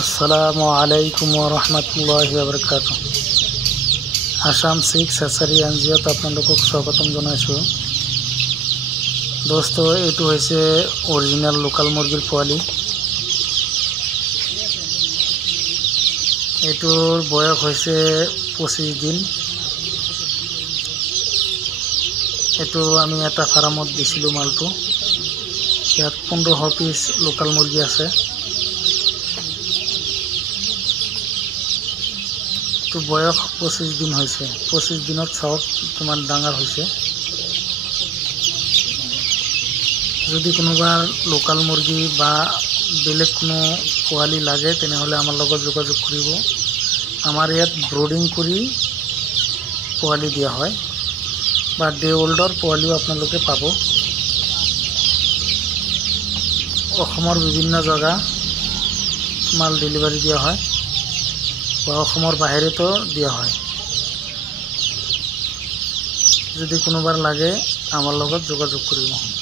আসসালামু আলাইকুম ওয়া ৰাহমাতুল্লাহি ওয়া বাৰাকাতুহু। আসাম শিখ হেচাৰী এনজিঅ'ত আপোনালোকক স্বাগতম জনাইছোঁ। দোস্ত, এইটো হৈছে অৰিজিনেল লোকাল মুৰ্গীৰ পোৱালি। এইটোৰ বয়স হৈছে 25 দিন। এইটো আমি এটা ফাৰ্মত দিছিলোঁ মালটো। ইয়াত 1500 পিচ লোকাল মুৰ্গী আছে। তো বয়স 25 দিন হৈছে। 25 দিনত চাওক কিমান ডাঙৰ হৈছে। যদি কোনোবা লোকাল মুৰ্গী বা বেলেগ কোনো পোৱালি লাগে তেনেহ'লে আমাৰ লগত যোগাযোগ কৰিব। আমাৰ ইয়াত ব্ৰডিং কৰি পোৱালি দিয়া হয় বা ডে ওল্ডৰ পোৱালিও আপোনালোকে পাব। অসমৰ বিভিন্ন জেগা মাল ডেলিভাৰী দিয়া হয় বা অসমৰ বাহিৰতো দিয়া হয়। যদি কোনোবাৰ লাগে আমাৰ লগত যোগাযোগ কৰিব।